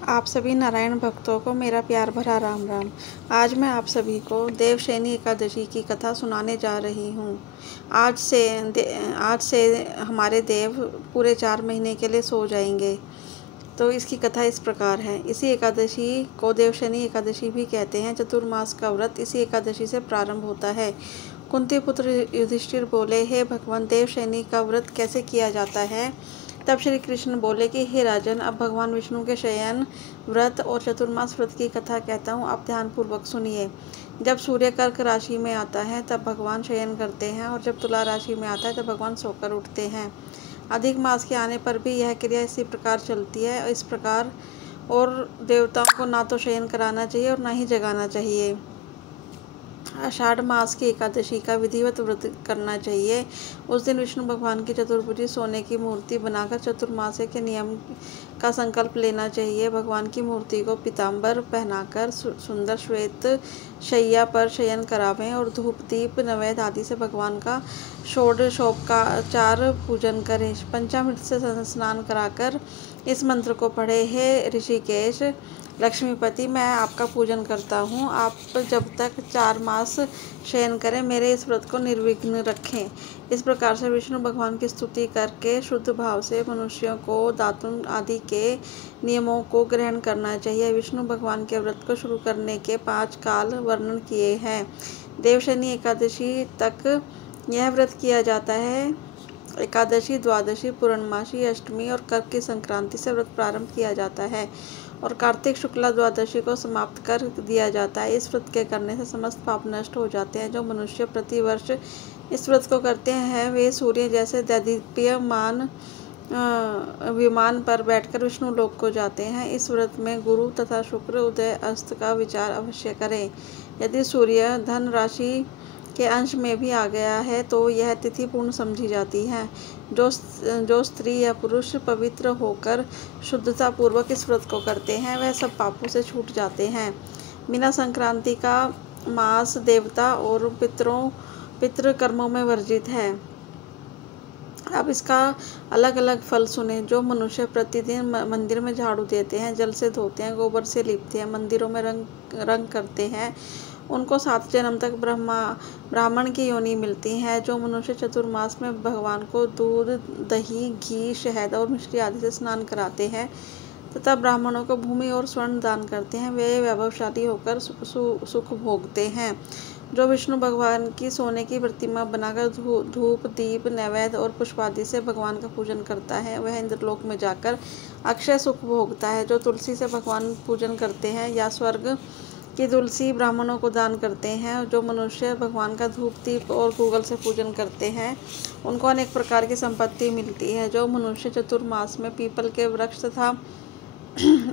आप सभी नारायण भक्तों को मेरा प्यार भरा राम राम। आज मैं आप सभी को देवशयनी एकादशी की कथा सुनाने जा रही हूँ। आज से हमारे देव पूरे 4 महीने के लिए सो जाएंगे। तो इसकी कथा इस प्रकार है। इसी एकादशी को देवशयनी एकादशी भी कहते हैं। चतुर्मास का व्रत इसी एकादशी से प्रारंभ होता है। कुंती पुत्र युधिष्ठिर बोले, हे भगवान, देवशयनी का व्रत कैसे किया जाता है? तब श्री कृष्ण बोले कि हे राजन, अब भगवान विष्णु के शयन व्रत और चतुर्मास व्रत की कथा कहता हूँ, आप ध्यानपूर्वक सुनिए। जब सूर्य कर्क राशि में आता है तब भगवान शयन करते हैं, और जब तुला राशि में आता है तब भगवान सोकर उठते हैं। अधिक मास के आने पर भी यह क्रिया इसी प्रकार चलती है। इस प्रकार और देवताओं को ना तो शयन कराना चाहिए और ना ही जगाना चाहिए। आषाढ़ मास की एकादशी का विधिवत व्रत करना चाहिए। उस दिन विष्णु भगवान की चतुर्भुजी सोने की मूर्ति बनाकर चतुर्मास्य के नियम का संकल्प लेना चाहिए। भगवान की मूर्ति को पीताम्बर पहनाकर सुंदर श्वेत शैया पर शयन करावें और धूप दीप नैवेद्य आदि से भगवान का षोडशोपचार पूजन करें। पंचामृत से स्नान कराकर इस मंत्र को पढ़े, हे ऋषिकेश लक्ष्मीपति, मैं आपका पूजन करता हूँ। आप जब तक 4 मास शयन करें, मेरे इस व्रत को निर्विघ्न रखें। इस प्रकार से विष्णु भगवान की स्तुति करके शुद्ध भाव से मनुष्यों को दातुन आदि के नियमों को ग्रहण करना चाहिए। विष्णु भगवान के व्रत को शुरू करने के 5 काल वर्णन किए हैं। देवशयनी एकादशी तक यह व्रत किया जाता है। एकादशी, द्वादशी, पूर्णमासी, अष्टमी और कर्क की संक्रांति से व्रत प्रारंभ किया जाता है और कार्तिक शुक्ला द्वादशी को समाप्त कर दिया जाता है। इस व्रत के करने से समस्त पाप नष्ट हो जाते हैं। जो मनुष्य प्रतिवर्ष इस व्रत को करते हैं, वे सूर्य जैसे दैदीप्यमान विमान पर बैठकर विष्णु लोक को जाते हैं। इस व्रत में गुरु तथा शुक्र उदय अस्त का विचार अवश्य करें। यदि सूर्य धन राशि के अंश में भी आ गया है तो यह तिथि पूर्ण समझी जाती है। जो स्त्री या पुरुष पवित्र होकर शुद्धता पूर्वक इस व्रत को करते हैं, वह सब पापों से छूट जाते हैं। मीना संक्रांति का मास देवता और पितृ कर्मों में वर्जित है। अब इसका अलग अलग फल सुने। जो मनुष्य प्रतिदिन मंदिर में झाड़ू देते हैं, जल से धोते हैं, गोबर से लीपते हैं, मंदिरों में रंग करते हैं, उनको 7 जन्म तक ब्राह्मण की योनि मिलती है। जो मनुष्य चतुर्मास में भगवान को दूध, दही, घी, शहद और मिश्री आदि से स्नान कराते हैं तथा ब्राह्मणों को भूमि और स्वर्ण दान करते हैं, वे वैभवशाली होकर सुख भोगते हैं। जो विष्णु भगवान की सोने की प्रतिमा बनाकर धूप दीप नैवेद्य और पुष्प आदि से भगवान का पूजन करता है, वह इंद्रलोक में जाकर अक्षय सुख भोगता है। जो तुलसी से भगवान पूजन करते हैं या स्वर्ग की तुलसी ब्राह्मणों को दान करते हैं, जो मनुष्य भगवान का धूप दीप और गूगल से पूजन करते हैं, उनको अनेक प्रकार की संपत्ति मिलती है। जो मनुष्य चतुर्मास में पीपल के वृक्ष तथा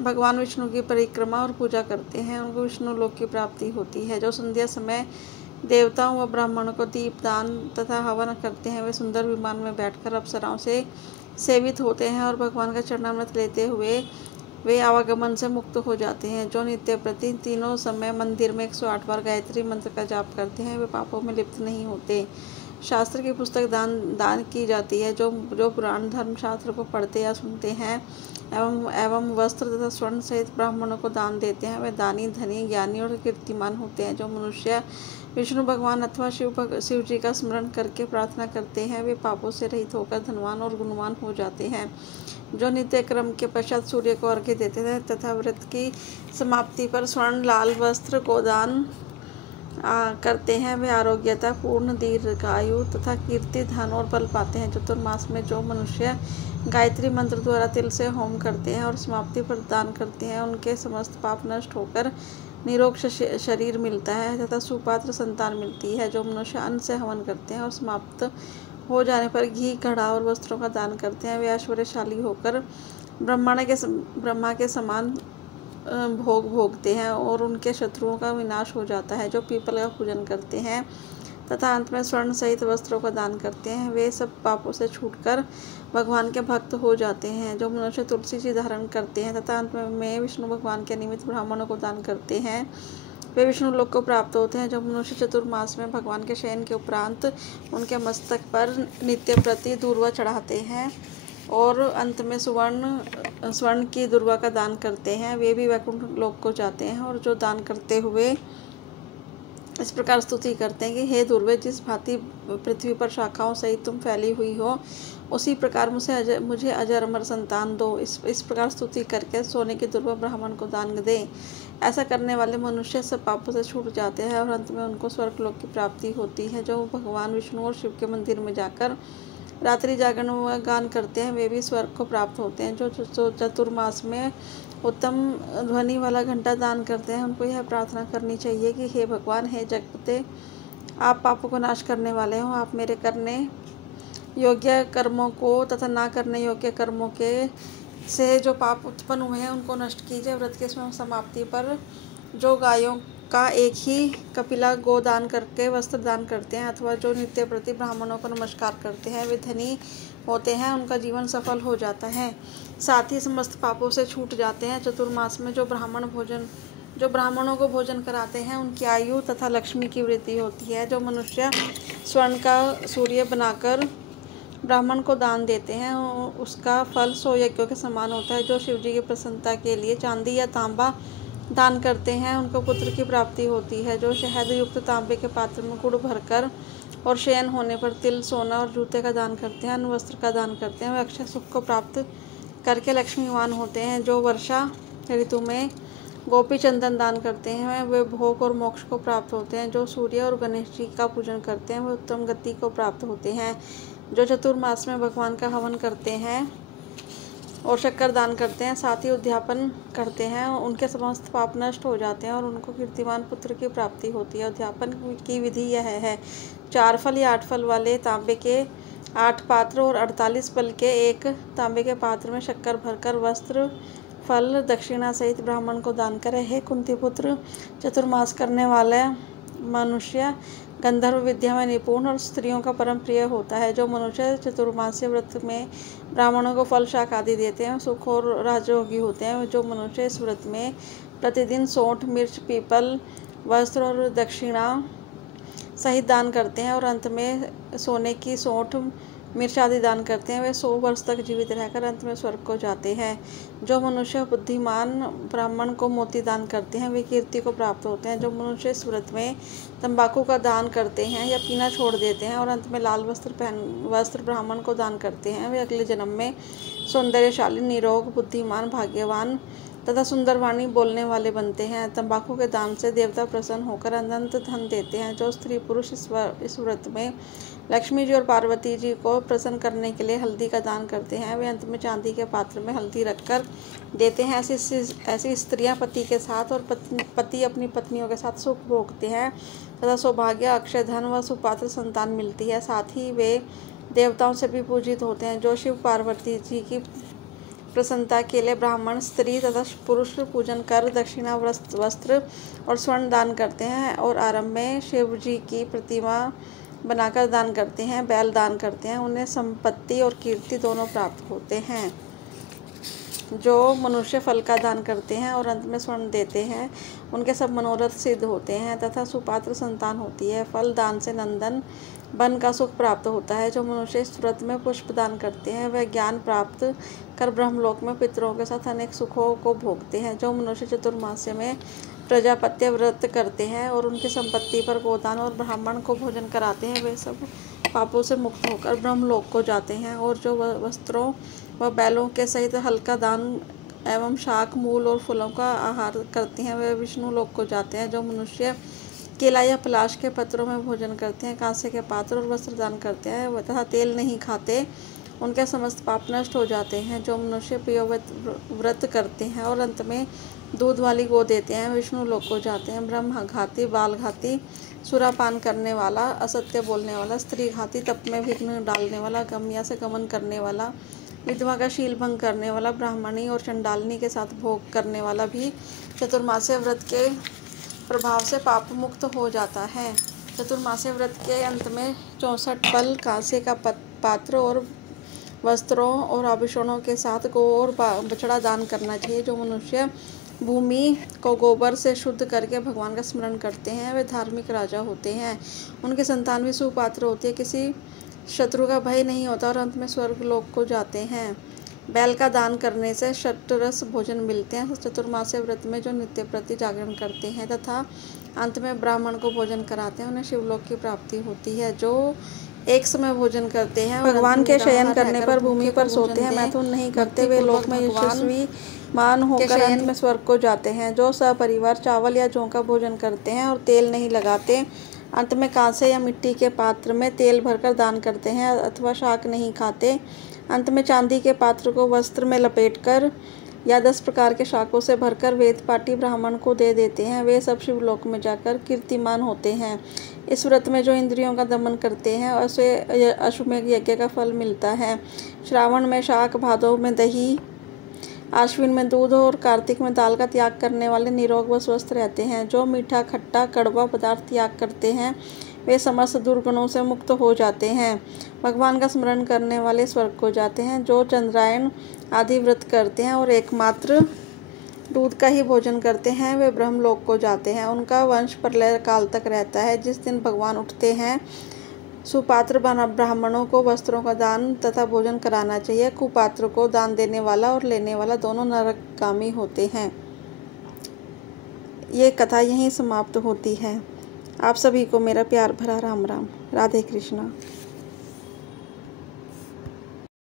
भगवान विष्णु की परिक्रमा और पूजा करते हैं, उनको विष्णु लोक की प्राप्ति होती है। जो संध्या समय देवताओं व ब्राह्मणों को दीप दान तथा हवन करते हैं, वे सुंदर विमान में बैठकर अप्सराओं से सेवित होते हैं और भगवान का चरणामृत लेते हुए वे आवागमन से मुक्त हो जाते हैं। जो नित्य प्रति तीनों समय मंदिर में 108 बार गायत्री मंत्र का जाप करते हैं, वे पापों में लिप्त नहीं होते। शास्त्र की पुस्तक दान की जाती है। जो पुराण धर्म शास्त्र को पढ़ते या सुनते हैं एवं वस्त्र तथा स्वर्ण सहित ब्राह्मणों को दान देते हैं, वे दानी, धनी, ज्ञानी और कीर्तिमान होते हैं। जो मनुष्य विष्णु भगवान अथवा शिव जी का स्मरण करके प्रार्थना करते हैं, वे पापों से रहित होकर धनवान और गुणवान हो जाते हैं। जो नित्य क्रम के पश्चात सूर्य को अर्घ्य देते हैं तथा व्रत की समाप्ति पर स्वर्ण लाल वस्त्र को दान करते हैं, वे आरोग्यता, पूर्ण दीर्घायु तथा कीर्ति, धन और बल पाते हैं। चतुर्मास में जो मनुष्य गायत्री मंत्र द्वारा तिल से होम करते हैं और समाप्ति पर दान करते हैं, उनके समस्त पाप नष्ट होकर निरोग शरीर मिलता है तथा सुपात्र संतान मिलती है। जो मनुष्य अन्न से हवन करते हैं और समाप्त हो जाने पर घी, घड़ा और वस्त्रों का दान करते हैं, वे ऐश्वर्यशाली होकर ब्रह्मा के समान भोग भोगते हैं और उनके शत्रुओं का विनाश हो जाता है। जो पीपल का पूजन करते हैं तथा अंत में स्वर्ण सहित वस्त्रों का दान करते हैं, वे सब पापों से छूटकर भगवान के भक्त हो जाते हैं। जो मनुष्य तुलसी जी धारण करते हैं तथा अंत में विष्णु भगवान के निमित्त ब्राह्मणों को दान करते हैं, वे विष्णु लोक को प्राप्त होते हैं। जो मनुष्य चतुर्मास में भगवान के शयन के उपरांत उनके मस्तक पर नित्य प्रति दूर्वा चढ़ाते हैं, और अंत में स्वर्ण की दुर्वा का दान करते हैं, वे भी वैकुंठ लोक को जाते हैं। और जो दान करते हुए इस प्रकार स्तुति करते हैं कि हे दुर्वे, जिस भांति पृथ्वी पर शाखाओं सहित तुम फैली हुई हो, उसी प्रकार मुझे अजर अमर संतान दो। इस प्रकार स्तुति करके सोने की दुर्वा ब्राह्मण को दान दें। ऐसा करने वाले मनुष्य सब पापों से छूट जाते हैं और अंत में उनको स्वर्गलोक की प्राप्ति होती है। जो भगवान विष्णु और शिव के मंदिर में जाकर रात्रि जागरण व गान करते हैं, वे भी स्वर्ग को प्राप्त होते हैं। जो चतुर्मास में उत्तम ध्वनि वाला घंटा दान करते हैं, उनको यह प्रार्थना करनी चाहिए कि हे भगवान, हे जगपते, आप पापों को नाश करने वाले हो। आप मेरे करने योग्य कर्मों को तथा ना करने योग्य कर्मों के से जो पाप उत्पन्न हुए हैं उनको नष्ट कीजिए। व्रत के समाप्ति पर जो गायों का एक ही कपिला गोदान करके वस्त्र दान करते हैं, अथवा जो नित्य प्रति ब्राह्मणों को नमस्कार करते हैं, वे धनी होते हैं, उनका जीवन सफल हो जाता है, साथ ही समस्त पापों से छूट जाते हैं। चतुर्मास में जो ब्राह्मणों को भोजन कराते हैं, उनकी आयु तथा लक्ष्मी की वृद्धि होती है। जो मनुष्य स्वर्ण का सूर्य बनाकर ब्राह्मण को दान देते हैं, उसका फल 100 यज्ञों के समान होता है। जो शिव जी की प्रसन्नता के लिए चांदी या तांबा दान करते हैं, उनको पुत्र की प्राप्ति होती है। जो शहद युक्त तांबे के पात्र में गुड़ भरकर और शयन होने पर तिल, सोना और जूते का दान करते हैं, अन्न वस्त्र का दान करते हैं, वे अक्षय सुख को प्राप्त करके लक्ष्मीवान होते हैं। जो वर्षा ऋतु में गोपी चंदन दान करते हैं, वे भोग और मोक्ष को प्राप्त होते हैं। जो सूर्य और गणेश जी का पूजन करते हैं, वे उत्तम गति को प्राप्त होते हैं। जो चतुर्मास में भगवान का हवन करते हैं और शक्कर दान करते हैं, साथ ही उद्यापन करते हैं, उनके समस्त पाप नष्ट हो जाते हैं और उनको कीर्तिमान पुत्र की प्राप्ति होती है। उद्यापन की विधि यह है: 4 फल या 8 फल वाले तांबे के 8 पात्र और 48 फल के 1 तांबे के पात्र में शक्कर भरकर वस्त्र, फल, दक्षिणा सहित ब्राह्मण को दान करें। हे कुंती पुत्र, चतुर्मास करने वाले मनुष्य गंधर्व विद्या में निपुण और स्त्रियों का परम प्रिय होता है। जो मनुष्य चतुर्मास्य व्रत में ब्राह्मणों को फल, शाक आदि देते हैं, सुख और राजयोगी होते हैं। जो मनुष्य इस व्रत में प्रतिदिन सौंठ, मिर्च, पीपल, वस्त्र और दक्षिणा सहित दान करते हैं और अंत में सोने की सौंठ, मिर्च आदि दान करते हैं, वे 100 वर्ष तक जीवित रहकर अंत में स्वर्ग को जाते हैं। जो मनुष्य बुद्धिमान ब्राह्मण को मोती दान करते हैं, वे कीर्ति को प्राप्त होते हैं। जो मनुष्य इस व्रत में तंबाकू का दान करते हैं या पीना छोड़ देते हैं और अंत में लाल वस्त्र ब्राह्मण को दान करते हैं, वे अगले जन्म में सौंदर्यशाली, निरोग, बुद्धिमान, भाग्यवान तथा सुंदर वाणी बोलने वाले बनते हैं। तंबाकू के दान से देवता प्रसन्न होकर अनंत धन देते हैं। जो स्त्री पुरुष इस व्रत में लक्ष्मी जी और पार्वती जी को प्रसन्न करने के लिए हल्दी का दान करते हैं, वे अंत में चांदी के पात्र में हल्दी रखकर देते हैं। ऐसी स्त्रियां पति के साथ और पति अपनी पत्नियों के साथ सुख भोगते हैं तथा सौभाग्य, अक्षय धन व सुपात्र संतान मिलती है। साथ ही वे देवताओं से भी पूजित होते हैं। जो शिव पार्वती जी की प्रसन्नता के लिए ब्राह्मण, स्त्री तथा पुरुष पूजन कर दक्षिणा, वस्त्र और स्वर्ण दान करते हैं और आरंभ में शिव जी की प्रतिमा बनाकर दान करते हैं, बैल दान करते हैं, उन्हें संपत्ति और कीर्ति दोनों प्राप्त होते हैं। जो मनुष्य फल का दान करते हैं और अंत में स्वर्ण देते हैं, उनके सब मनोरथ सिद्ध होते हैं तथा सुपात्र संतान होती है। फल दान से नंदन बन का सुख प्राप्त होता है। जो मनुष्य इस व्रत में पुष्प दान करते हैं, वह ज्ञान प्राप्त कर ब्रह्मलोक में पितरों के साथ अनेक सुखों को भोगते हैं। जो मनुष्य चतुर्मास्य में प्रजापत्य व्रत करते हैं और उनकी संपत्ति पर गोदान और ब्राह्मण को भोजन कराते हैं, वे सब पापों से मुक्त होकर ब्रह्मलोक को जाते हैं। और जो वस्त्रों व बैलों के सहित हल्का दान एवं शाक, मूल और फूलों का आहार करते हैं, वे विष्णु लोक को जाते हैं। जो मनुष्य केला या पलाश के पत्रों में भोजन करते हैं, कांसे के पात्र और वस्त्र दान करते हैं तथा तेल नहीं खाते, उनके समस्त पाप नष्ट हो जाते हैं। जो मनुष्य प्रियोव्रत व्रत करते हैं और अंत में दूध वाली गो देते हैं, विष्णु लोक को जाते हैं। ब्रह्म घाती, बाल घाती, सुरापान करने वाला, असत्य बोलने वाला, स्त्री घाती, तप में विघ्न डालने वाला, गम्या से गमन करने वाला, विधवा का शील भंग करने वाला, ब्राह्मणी और चंडालनी के साथ भोग करने वाला भी चतुर्मास्य व्रत के प्रभाव से पाप मुक्त हो जाता है। चतुर्मास्य व्रत के अंत में 64 फल, कांसे का पात्र और वस्त्रों और आभूषणों के साथ गौ और बछड़ा दान करना चाहिए। जो मनुष्य भूमि को गोबर से शुद्ध करके भगवान का स्मरण करते हैं, वे धार्मिक राजा होते हैं। उनके संतान भी सुपात्र होती है। किसी शत्रु का भय नहीं होता और अंत में स्वर्ग लोक को जाते हैं। बैल का दान करने से षट्रस भोजन मिलते हैं। चतुर्मास्य व्रत में जो नित्य प्रति जागरण करते हैं तथा अंत में ब्राह्मण को भोजन कराते हैं, उन्हें शिवलोक की प्राप्ति होती है। जो एक समय भोजन करते हैं भगवान के शयन करने पर भूमि पर सोते हैं, मैथुन नहीं करते, वे लोक में यशस्वी मान होकर अंत में स्वर्ग को जाते हैं। जो सपरिवार चावल या जौ का भोजन करते हैं और तेल नहीं लगाते, अंत में कांसे या मिट्टी के पात्र में तेल भरकर दान करते हैं अथवा शाक नहीं खाते, अंत में चांदी के पात्र को वस्त्र में लपेटकर या 10 प्रकार के शाकों से भरकर वेद पाठी ब्राह्मण को दे देते हैं, वे सब शिवलोक में जाकर कीर्तिमान होते हैं। इस व्रत में जो इंद्रियों का दमन करते हैं उसे अश्वमेध यज्ञ का फल मिलता है। श्रावण में शाक, भादव में दही, आश्विन में दूध और कार्तिक में दाल का त्याग करने वाले निरोग व स्वस्थ रहते हैं। जो मीठा, खट्टा, कड़वा पदार्थ त्याग करते हैं वे समस्त दुर्गुणों से मुक्त हो जाते हैं। भगवान का स्मरण करने वाले स्वर्ग को जाते हैं। जो चंद्रायन आदि व्रत करते हैं और एकमात्र दूध का ही भोजन करते हैं, वे ब्रह्मलोक को जाते हैं। उनका वंश प्रलय काल तक रहता है। जिस दिन भगवान उठते हैं, सुपात्र ब्राह्मणों को वस्त्रों का दान तथा भोजन कराना चाहिए। कुपात्र को दान देने वाला और लेने वाला दोनों नरकगामी होते हैं। ये कथा यहीं समाप्त होती है। आप सभी को मेरा प्यार भरा राम राम। राधे कृष्णा।